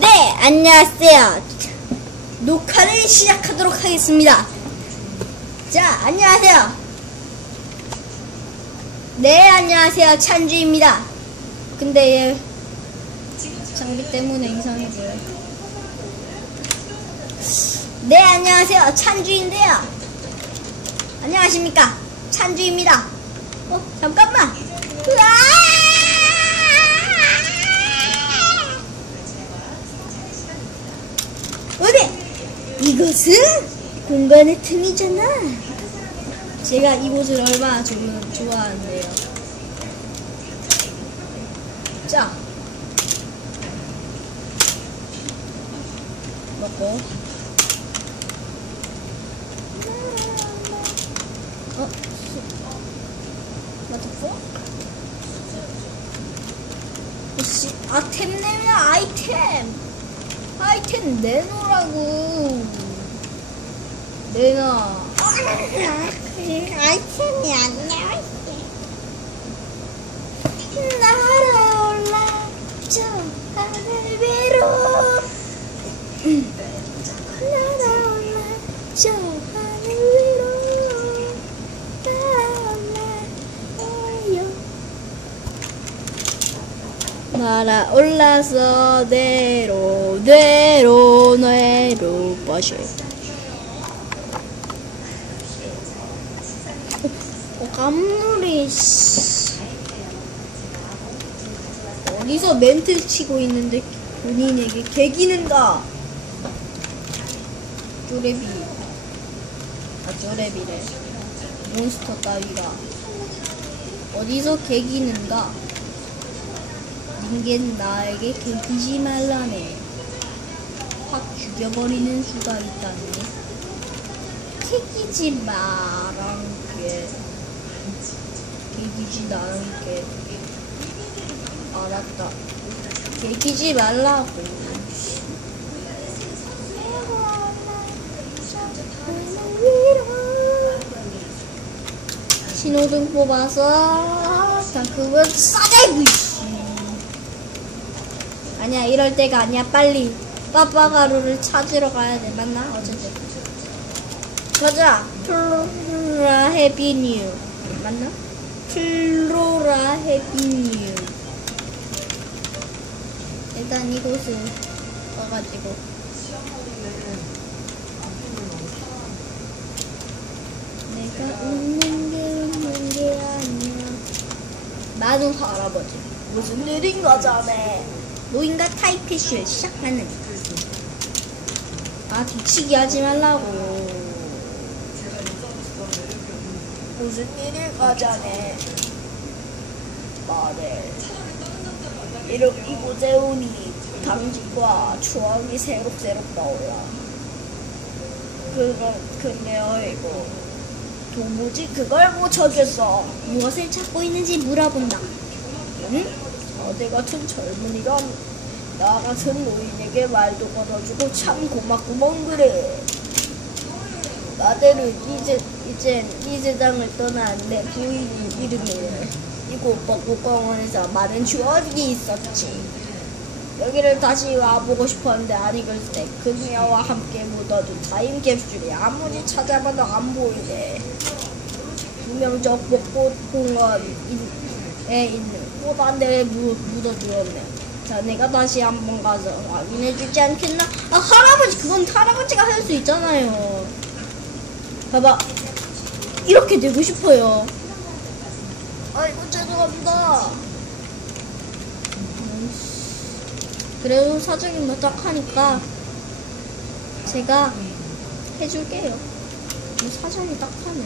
네, 안녕하세요. 녹화를 시작하도록 하겠습니다. 자, 안녕하세요. 네, 안녕하세요. 찬주입니다. 근데 얘 장비 때문에 이상해 보여요. 네, 안녕하세요. 찬주인데요. 안녕하십니까. 찬주입니다. 어, 잠깐만. 으아! 어디? 이것은 공간의 틈이잖아. 제가 이곳을 얼마나 좀 좋아하는데요. 자. 먹고. 어? Fuck? 혹시 아템 내면 아이템 아이템 내놓으라고 내놔 아이템이 안 나와 날아올라. 저 하늘 위로. 날아올라. 저 하늘 위로. 날아 올라서 내로 내로 내로 빠져 씨. 어디서 멘트 치고 있는데 본인에게 개기는가 쪼레비. 아 쪼레비래. 몬스터 따위가. 어디서 개기는가? 닌겐 나에게 개기지 말라네. 확 죽여버리는 수가 있다네. 개기지 마랑게 개기지 나랑게. 알았다. 개기지 말라고. 신호등 뽑아서 다크은 싸대기. 아니야 이럴 때가 아니야. 빨리 빠빠가루를 찾으러 가야 돼. 맞나? 어쨌든. 가자. 플로라 해비뉴 맞나? 플로라 해비뉴 일단 이곳을 와가지고. 내가 웃는 게 웃는 게 아니야. 나는 할아버지 무슨 일인가 자네. 노인과 타이피쉬를 시작하는. 아 뒤치기 하지 말라고 무슨 일일까 자네 말해 이렇 이곳에 오니 당직과 추억이 새록새록 떠올라. 그건 근데 어이고 도무지 그걸 못 찾겠어. 무엇을 찾고 있는지 물어본다. 응? 어제 같은 젊은이가 나 같은 노인에게 말도 걸어주고 참 고맙구먼 그래. 나대는 이제 이젠 이 세상을 떠난 내 부인 이름이래. 이곳 벚꽃공원에서 많은 추억이 있었지. 여기를 다시 와보고 싶었는데 아니 글쎄 그녀와 함께 묻어둔 타임캡슐이 아무리 찾아봐도 안 보이네. 분명 저 벚꽃공원에 있는 꽃 한 대에 묻어두었네. 자, 내가 다시 한번 가서 확인해주지 않겠나? 아, 할아버지, 그건 할아버지가 할 수 있잖아요. 봐봐. 이렇게 되고 싶어요. 아이고, 죄송합니다. 그래도 사정이 뭐딱 하니까 제가 해줄게요. 뭐 사정이 딱 하네.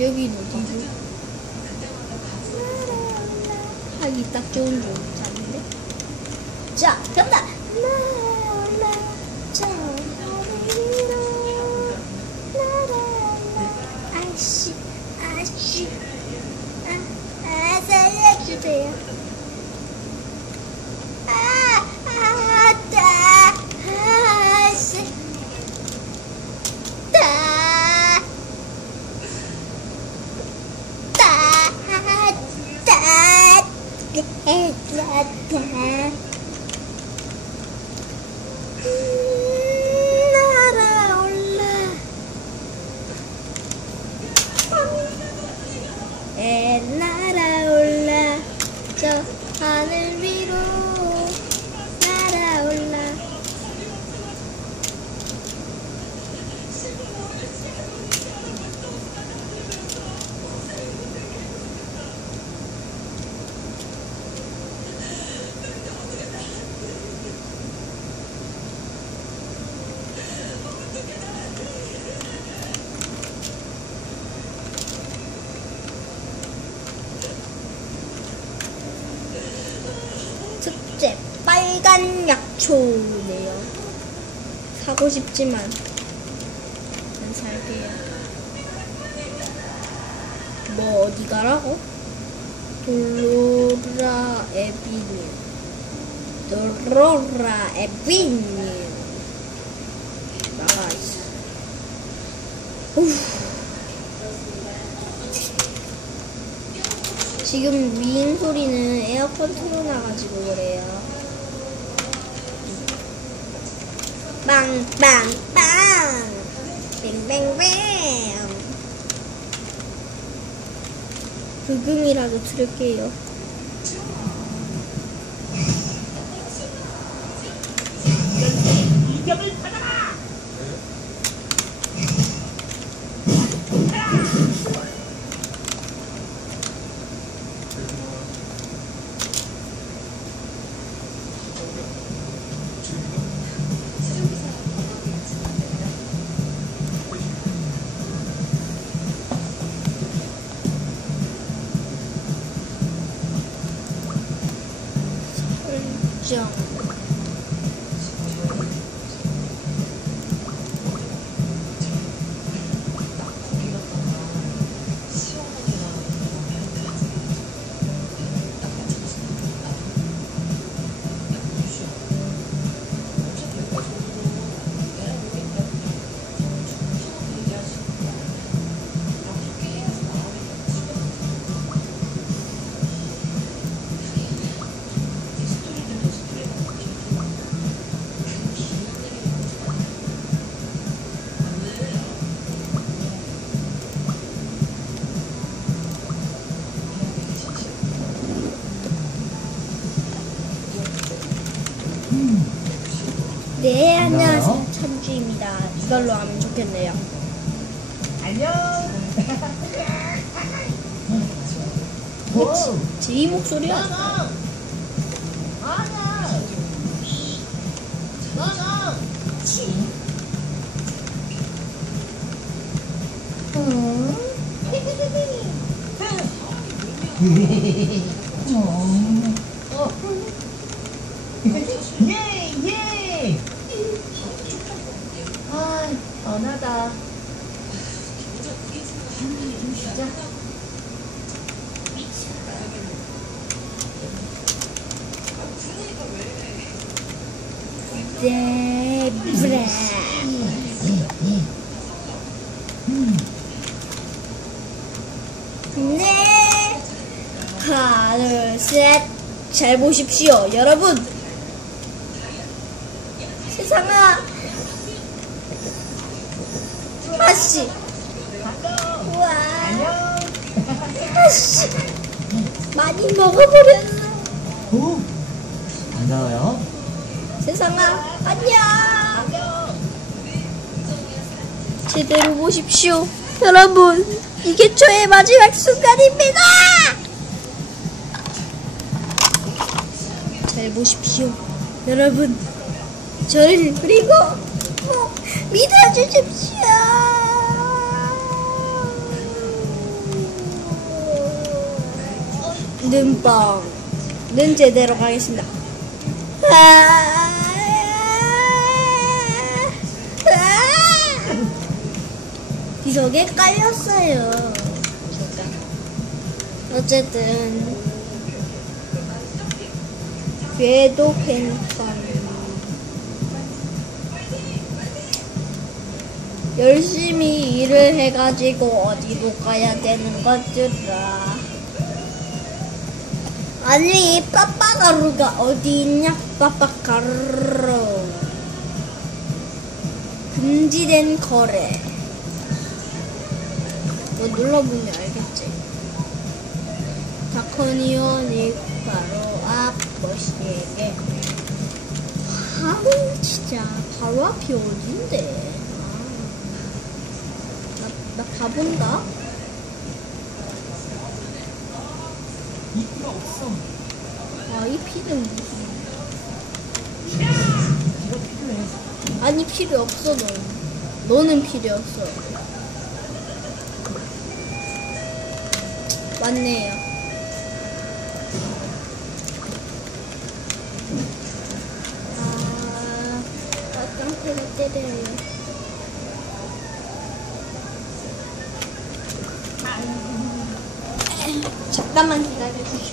여긴 어디죠? 하기 딱 좋은 곳 인데. 자, 간 에 날아 사고 싶지만 안 살게요. 뭐 어디 가라고? 돌로라 에비뉴 돌로라 에비뉴 나가 있어. 후. 지금 윙 소리는 에어컨 틀어놔가지고 그래요. 빵빵빵. 뱅뱅뱅. 불금이라도 틀을게요. 이격을 받아 천주입니다. 이걸로 하면 좋겠네요. 안녕! 그치? 제 목소리야. 나가! 아니야! 나가! 예, 예! 아, 언하다. 진짜. 네, 브레. 네. 하나, 둘, 셋. 잘 보십시오, 여러분. 세상아. 아씨. 안녕! 아씨. 많이 먹어버렸어. 오! 반가워요. 세상아, 안녕. 제대로 보십시오. 여러분, 이게 저의 마지막 순간입니다. 잘 보십시오. 여러분, 저를 그리고 꼭 믿어주십시오. 눈뻥. 눈 제대로 가겠습니다. 아, 아, 비석에 깔렸어요. 어쨌든 궤도 괜찮. 열심히 일을 해가지고 어디로 가야 되는 것들아. 아니 빠빠가루가 어디 있냐? 빠빠가루. 금지된 거래. 너 눌러보면 알겠지? 다커니온이 바로 앞 멋있게. 바로 진짜 바로 앞이 어딘데? 아, 나, 나 가본다 이 필요 없어. 아 이 피는 이거 필요해. 아니 필요 없어 넌 너는 필요 없어 맞네요 아 깡패를 때려요 잠깐만 기다려주시오